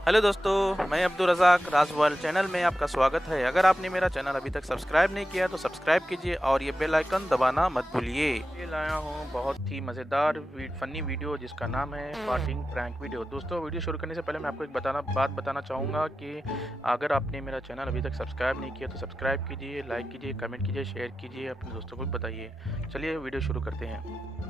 हेलो दोस्तों, मैं अब्दुल रज़ाक राज world channel में आपका स्वागत है। अगर आपने मेरा चैनल अभी तक सब्सक्राइब नहीं किया तो सब्सक्राइब कीजिए और ये बेल आइकन दबाना मत भूलिए। ये लाया हूँ बहुत ही मज़ेदार फ़नी वीडियो जिसका नाम है फार्टिंग प्रैंक वीडियो। दोस्तों, वीडियो शुरू करने से पहले मैं आपको एक बात बताना चाहूँगा कि अगर आपने मेरा चैनल अभी तक सब्सक्राइब नहीं किया तो सब्सक्राइब कीजिए, लाइक कीजिए, कमेंट कीजिए, शेयर कीजिए, अपने दोस्तों को भी बताइए। चलिए वीडियो शुरू करते हैं।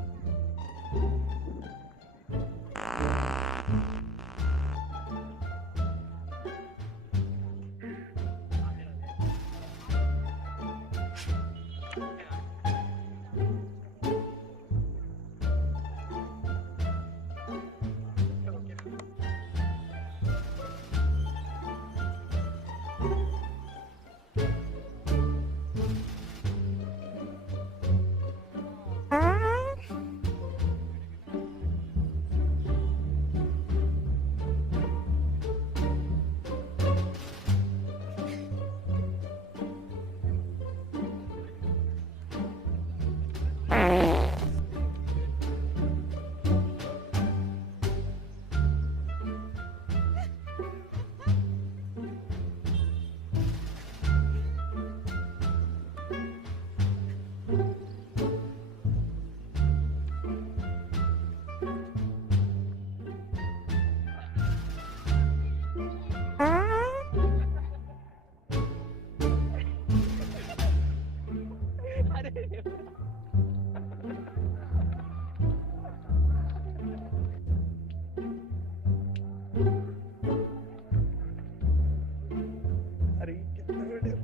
अरे कितना बड़े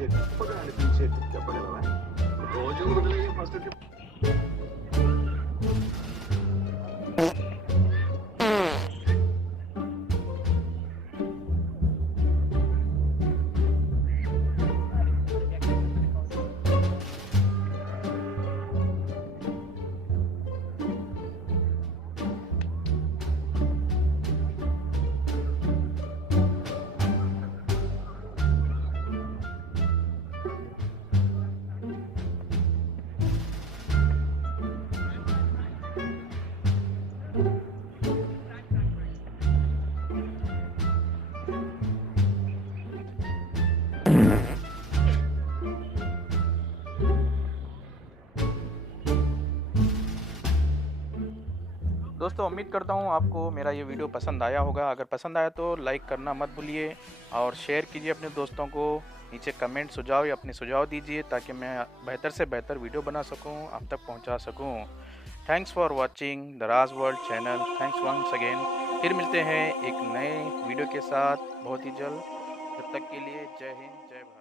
पीछे क्या पड़ेगा రోజు बदलेंगे फर्स्ट दोस्तों उम्मीद करता हूँ आपको मेरा ये वीडियो पसंद आया होगा। अगर पसंद आया तो लाइक करना मत भूलिए और शेयर कीजिए अपने दोस्तों को। नीचे कमेंट सुझाव या अपने सुझाव दीजिए ताकि मैं बेहतर से बेहतर वीडियो बना सकूँ, आप तक पहुँचा सकूँ। Thanks for watching the Raj world channel. Thanks once again. फिर मिलते हैं एक नए वीडियो के साथ बहुत ही जल्द। तब तक के लिए जय हिंद, जय भारत।